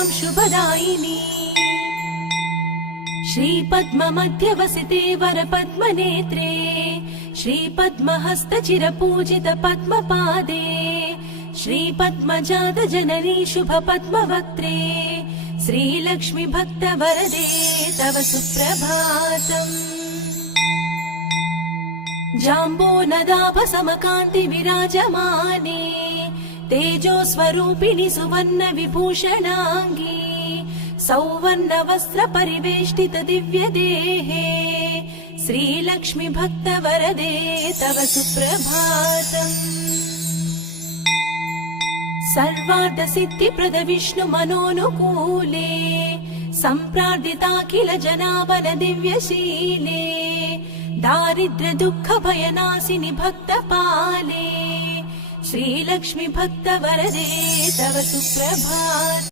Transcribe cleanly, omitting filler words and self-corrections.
सर्वसंपदां शुभदायिनी श्रीपद्ममध्यवसिते वरपद्मनेत्रे श्रीपद्महस्तचिरपूजित पद्मपादे श्रीपद्मजातजननी शुभपद्मवक्त्रे श्रीलक्ष्मी भक्तवरदे तव सुप्रभातम्। जाम्बोनदाभसमकान्ति विराजमाने तेजोस्वरूपिणि सुवर्ण विभूषणाङ्गी सौवर्ण परिवेष्टित दिव्य देहे श्रीलक्ष्मी भक्तवरदे तव सुप्रभातम्। सर्वार्थ सिद्धिप्रद विष्णु मनोनुकूले सम्प्रार्थिताखिल जनावल दिव्यशीले दारिद्र्य दुःख भयनाशिनि भक्तपाले श्रीलक्ष्मी भक्तवरदे तव सुप्रभातम्।